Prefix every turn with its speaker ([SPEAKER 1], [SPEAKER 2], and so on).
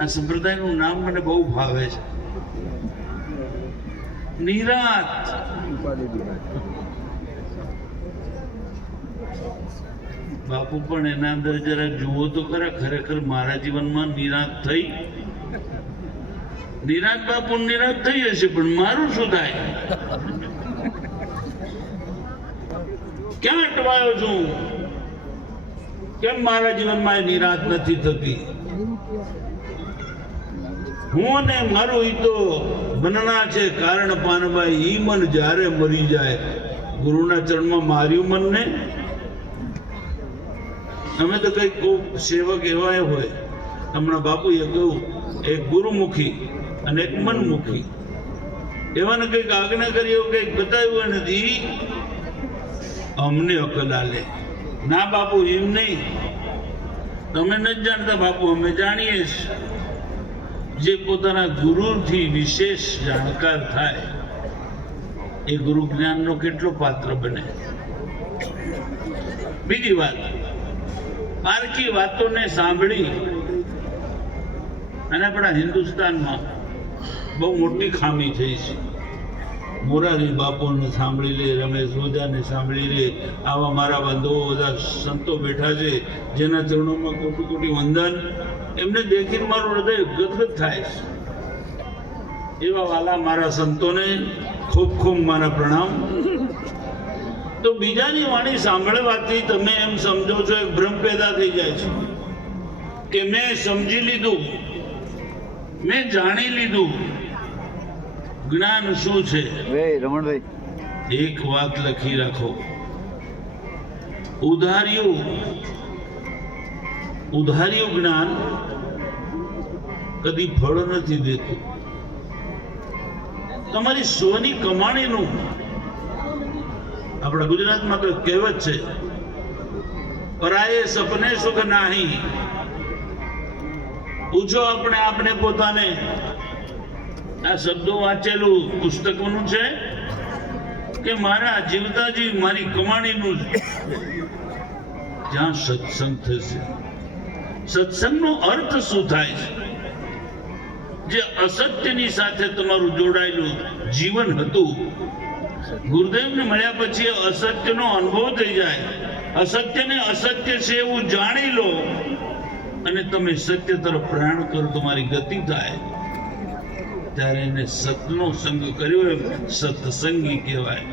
[SPEAKER 1] આ સંપ્રદાયનું નામ મને બહુ ભાવે છે. નિરાત. બાપુ પણ એના અંદર જરા જુઓ તો ખરા, ખરેખર મારા જીવનમાં નિરાત થઈ. નિરાત બાપુ નિરાત થઈ હશે, પણ મારું શું થાય? ક્યાં અટવાયો છું? કેમ મારા જીવનમાં નિરાત નથી થતી? હું અને મારું એ તો બનના છે, કારણ પાનભાઈ ઈ મન જ્યારે મરી જાય, ગુરુના ચરણમાં માર્યું મનને અમે તો કંઈક સેવક એવા હોય. હમણાં બાપુએ કહ્યું, એક ગુરુમુખી અને એક મનમુખી. એવાને કંઈક આજ્ઞા કરી, એવું કંઈક બતાવ્યું નથી અમને અકલ આલે. ના બાપુ, એમ નહીં. તમે નથી જાણતા બાપુ, અમે જાણીએ છીએ જે પોતાના ગુરુથી વિશેષ જાણકાર થાય, એ ગુરુ જ્ઞાનનો કેટલો પાત્ર બને? બીજી વાત, પારકી વાતોને સાંભળી અને આપણા હિન્દુસ્તાનમાં બહુ મોટી ખામી થઈ છે. મોરારી બાપુને સાંભળી લે, રમેશ ઓઝાને સાંભળી લે, આવા મારા બંધુઓ બધા સંતો બેઠા છે, જેના ચરણોમાં કોટી કોટી વંદન, એમને દેખીને મારું હૃદય ગદગદ થાય છે. એવા વાલા મારા સંતોને ખૂબ ખૂબ મારા પ્રણામ. તો બીજાની વાણી સાંભળવાથી તમે એમ સમજો છો, એક ભ્રમ પેદા થઈ જાય છે, કે મેં સમજી લીધું, મેં જાણી લીધું જ્ઞાન શું છે?
[SPEAKER 2] રમણભાઈ.
[SPEAKER 1] એક વાત લખી રાખો. ઉધાર્યું ઉધાર્યું જ્ઞાન કદી ફળ નથી દેતું. તમારી સોની કમાણીનું આપણા ગુજરાતમાં તો કહેવત છે પરાયે સપને સુખ નાહી. પૂછો આપણે આપણે પોતાને આ શબ્દો વાંચેલું પુસ્તકોનું છે? કે મારા જીવતાજી મારી કમાણીનું જ્યાં સત્સંગ થશે. સત્સંગનો અર્થ શું થાય છે? જે અસત્યની સાથે તમારું જોડાયેલું જીવન હતું, ગુરુદેવને મળ્યા પછી અસત્યનો અનુભવ થઈ જાય. અસત્યને અસત્ય છે એવું જાણી લો અને તમે સત્ય તરફ પ્રયાણ કરો, તમારી ગતિ થાય. ત્યારે એને સતનો સંગ કર્યો એમ સત્સંગી કહેવાય.